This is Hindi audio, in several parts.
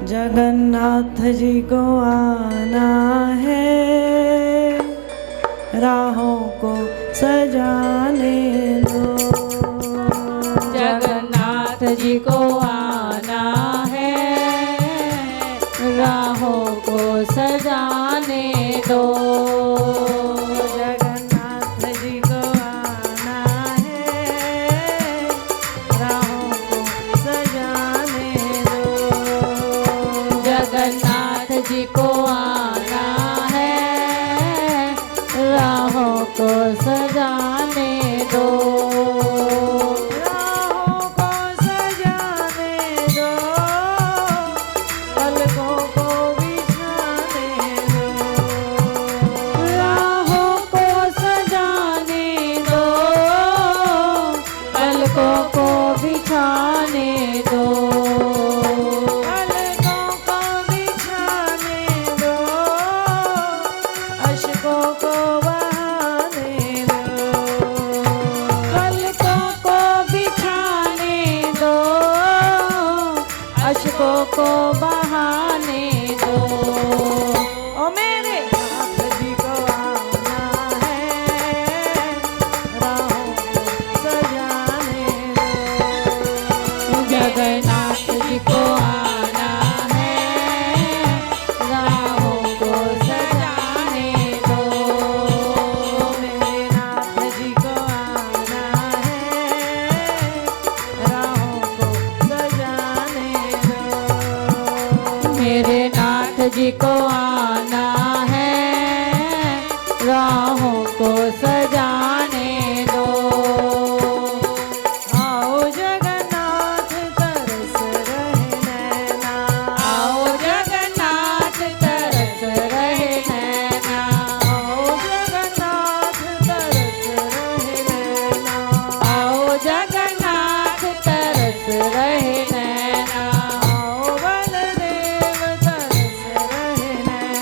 जगन्नाथ जी को आना है, राहों को सजाने दो। जगन्नाथ जी को आना है, राहों को सजाने दो। जगन्नाथ जी को आना है, राहों को सजाने दो। जगन्नाथ जी को आना है, राहों को सजाने दो। राहों को सजाने दो, पलकों को बिछाने दो। राहों को सजाने दो, पलकों को बिछाने दो। पलकों को बिछाने दो, अश्कों को बहाने दो। पलकों को बिछाने दो, अश्कों को बहाने दो। ओ मेरे नाथ जी को आना है, राहों को सजाने दो। जगन्नाथ जी को आना है, राहों को सजाने दो। मेरे नाथ जी को आना है, राहों को सजाने दो। मेरे नाथ जी को आना है, राहों को सजाने दो। आओ जगन्नाथ तरस रहे नैना, आओ जगन्नाथ तरस रहे नैना। आओ जगन्नाथ तरस रहे नैना। आओ जगन्नाथ तरस रहे नैना। आओ बलदेव तरस रहे नैना।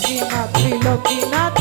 त्रिलोकीनाथ त्रिलोकीनाथ